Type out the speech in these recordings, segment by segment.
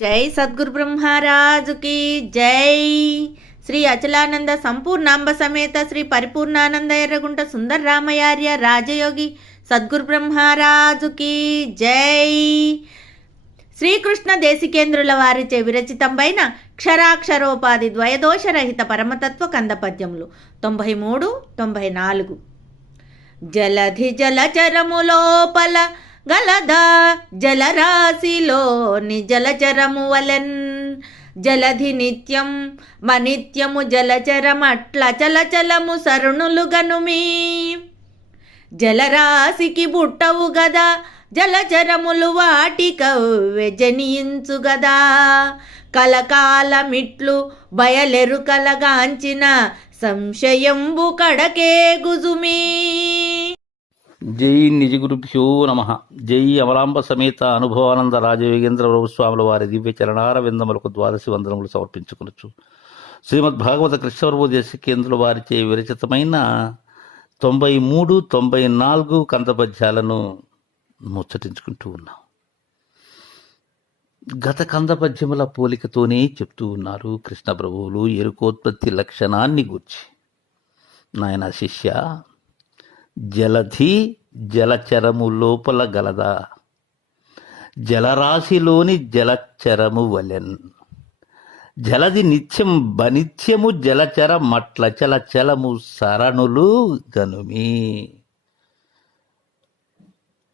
జై సద్గురు బ్రహ్మరాజుకి జై. శ్రీ అచలానంద సంపూర్ణాంబ సమేత శ్రీ పరిపూర్ణానంద ఎర్రగుంట సుందర రామయార్య రాజయోగి సద్గురు బ్రహ్మరాజుకి జై. శ్రీకృష్ణ దేశికేంద్రుల వారిచే విరచితంపైన క్షరాక్షరోపాధి ద్వయదోషరహిత పరమతత్వ కందపద్యములు. తొంభై మూడు తొంభై నాలుగు. జలధి జలచరము లోపల గలదా జలరాశిలోని జలచరము వలెన్ జలధి నిత్యం మనిత్యము జలచరమట్ల చలచలము సరుణులు గనుమీ జలరాశికి బుట్టవు గదా జలచరములు వాటిక వెజనియించు గదా. కలకాలమిట్లు బయలెరుకలగాంచిన సంశయంబు కడకే గుజుమీ. జై నిజగురుభ్యో నమ. జై అమలాంబ సమేత అనుభవానంద రాజయోగేంద్ర ప్రభుస్వాముల వారి దివ్య చరణార విందములకు ద్వాదశి వందనములు సమర్పించుకునొచ్చు శ్రీమద్ భాగవత కృష్ణవర్భోదేశ కేంద్రుల వారిచే విరచితమైన తొంభై మూడు తొంభై నాలుగు కందపద్యాలను ముచ్చటించుకుంటూ ఉన్నాం. గత కందపద్యముల పోలికతోనే చెప్తూ ఉన్నారు కృష్ణ ప్రభువులు ఎరుకోత్పత్తి లక్షణాన్ని గూర్చి. నాయన శిష్య జలధి జలచరము లోపల గలదా? జలరాశిలోని జలచరము వలెన్. జలది నిత్యం బనిత్యము జలచర మట్ల చలచలము సరణులు గనుమి.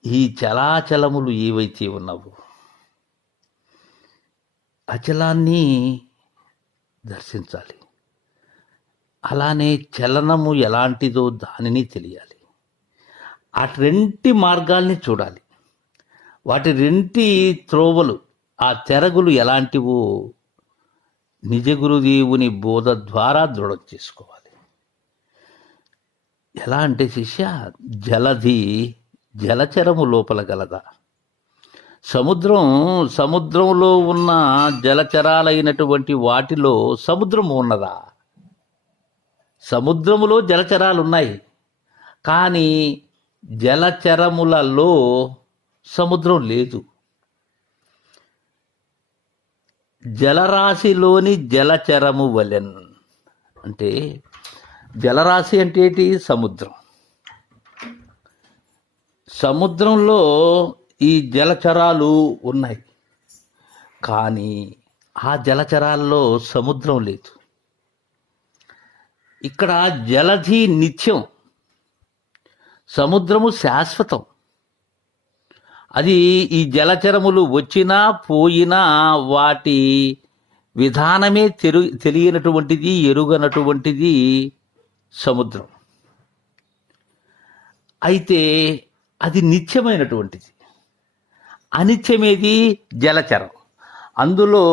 ఈ చలాచలములు ఏవైతే ఉన్నావో అచలాన్ని దర్శించాలి. అలానే చలనము ఎలాంటిదో దానిని తెలియాలి. ఆ రెంటి మార్గాల్ని చూడాలి. వాటి రెంటి త్రోవలు ఆ తెరగులు ఎలాంటివో నిజ గురుదేవుని బోధ ద్వారా దృఢం చేసుకోవాలి. ఎలా అంటే శిష్య జలధి జలచరము లోపల గలదా? సముద్రం సముద్రంలో ఉన్న జలచరాలైనటువంటి వాటిలో సముద్రం ఉన్నదా? సముద్రములో జలచరాలు ఉన్నాయి కానీ జలచరములలో సముద్రం లేదు. జలరాశిలోని జలచరము వలెన్. అంటే జలరాశి అంటే ఏంటి? సముద్రం. సముద్రంలో ఈ జలచరాలు ఉన్నాయి. కానీ ఆ జలచరాల్లో సముద్రం లేదు. ఇక్కడ జలధి నిత్యం సముద్రము శాశ్వతం. అది ఈ జలచరములు వచ్చినా పోయినా వాటి విధానమే తెరు తెలియనటువంటిది ఎరుగనటువంటిది సముద్రం. అయితే అది నిత్యమైనటువంటిది. అనిత్యమేది జలచరం. అందులో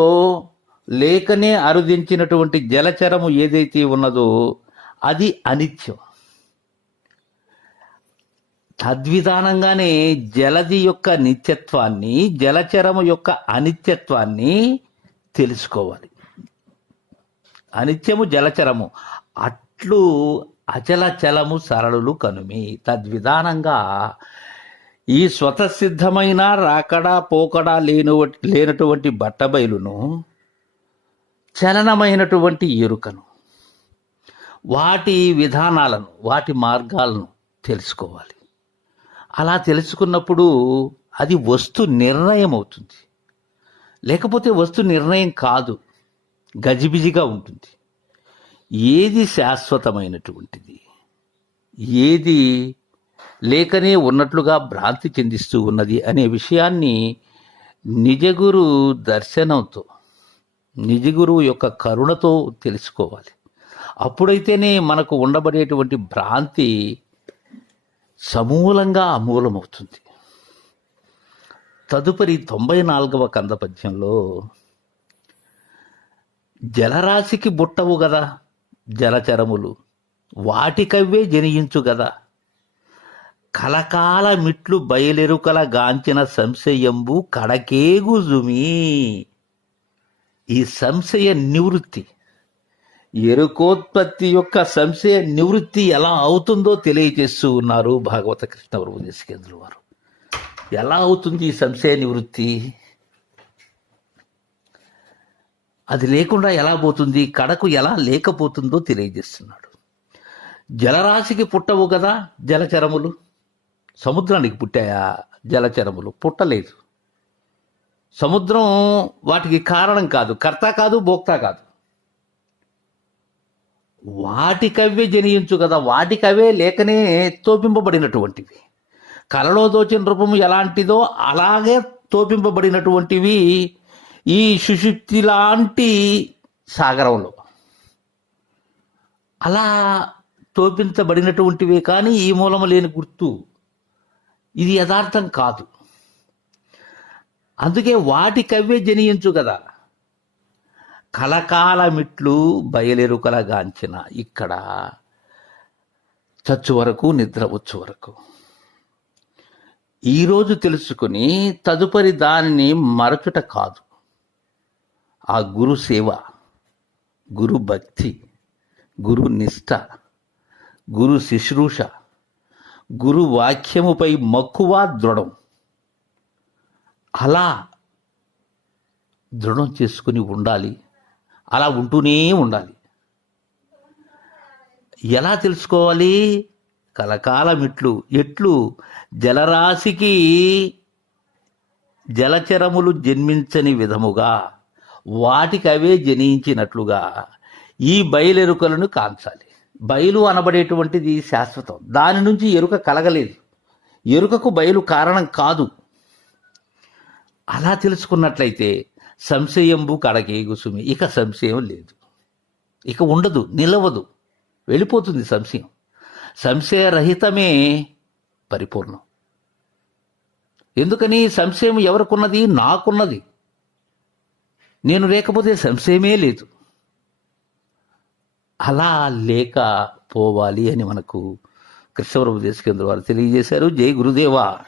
లేకనే అరుదించినటువంటి జలచరము ఏదైతే ఉన్నదో అది అనిత్యం. తద్విధానంగానే జలది యొక్క నిత్యత్వాన్ని జలచరము యొక్క అనిత్యత్వాన్ని తెలుసుకోవాలి. అనిత్యము జలచరము అట్లు అచలచలము సరళులు కనుమి. తద్విధానంగా ఈ స్వతసిద్ధమైన రాకడా పోకడా లేను లేనటువంటి బట్టబయలును చలనమైనటువంటి ఎరుకను వాటి విధానాలను వాటి మార్గాలను తెలుసుకోవాలి. అలా తెలుసుకున్నప్పుడు అది వస్తు నిర్ణయం అవుతుంది లేకపోతే వస్తు నిర్ణయం కాదు. గజిబిజిగా ఉంటుంది. ఏది శాశ్వతమైనటువంటిది? ఏది లేకనే ఉన్నట్లుగా భ్రాంతి చెందిస్తూ ఉన్నది అనే విషయాన్ని నిజగురు దర్శనంతో నిజగురువు యొక్క కరుణతో తెలుసుకోవాలి. అప్పుడైతేనే మనకు ఉండబడేటువంటి భ్రాంతి సమూలంగా అమూలమవుతుంది. తదుపరి తొంభై నాలుగవ కంద పద్యంలో జలరాశికి బుట్టవు గదా జలచరములు. వాటికవ్వే జనియించు గదా. కలకాల మిట్లు బయలెరుకల గాంచిన సంశయంబు కడకేగుజుమి. ఈ సంశయ నివృత్తి ఎరుకోత్పత్తి యొక్క సంశయ నివృత్తి ఎలా అవుతుందో తెలియజేస్తూ ఉన్నారు భాగవత కృష్ణ ప్రభు వారు. ఎలా అవుతుంది ఈ సంశయ నివృత్తి? అది లేకుండా ఎలా పోతుంది? కడకు ఎలా లేకపోతుందో తెలియజేస్తున్నాడు. జలరాశికి పుట్టవు కదా జలచరములు? సముద్రానికి పుట్టాయా జలచరములు? పుట్టలేదు. సముద్రం వాటికి కారణం కాదు కర్త కాదు భోక్త కాదు. వాటికవే జనియించు కదా వాటికవే లేకనే తోపింపబడినటువంటివి. కలలో దోచిన రూపము ఎలాంటిదో అలాగే తోపింపబడినటువంటివి ఈ సుషుప్తి లాంటి సాగరంలో. అలా తోపించబడినటువంటివే కానీ ఈ మూలము లేని గుర్తు. ఇది యథార్థం కాదు. అందుకే వాటికవ్వే జనియించు కదా. కలకాలమిట్లు బయలెరుకలగాంచిన ఇక్కడ చచ్చు వరకు నిద్ర వచ్చు వరకు. ఈరోజు తెలుసుకుని తదుపరి దానిని మరచుట కాదు. ఆ గురు సేవ గురు భక్తి గురు నిష్ట గురు శుశ్రూష గురు వాక్యముపై మక్కువ దృఢం. అలా దృఢం చేసుకుని ఉండాలి. అలా ఉంటూనే ఉండాలి. ఎలా తెలుసుకోవాలి? కలకాలమిట్లు. ఎట్లు? జలరాశికి జలచరములు జన్మించని విధముగా వాటికి అవే జనించినట్లుగా ఈ బయలెరుకలను కాంచాలి. బయలు అనబడేటువంటిది శాశ్వతం. దాని నుంచి ఎరుక కలగలేదు. ఎరుకకు బయలు కారణం కాదు. అలా తెలుసుకున్నట్లయితే సంశయంబు కడకే గుసుమి ఇక సంశయం లేదు. ఇక ఉండదు నిలవదు. వెళ్ళిపోతుంది సంశయం. సంశయరహితమే పరిపూర్ణం. ఎందుకని? సంశయం ఎవరికున్నది? నాకున్నది. నేను లేకపోతే సంశయమే లేదు. అలా లేక పోవాలి అని మనకు కృష్ణవరపు దేశకేంద్ర వారు తెలియజేశారు. జై గురుదేవా.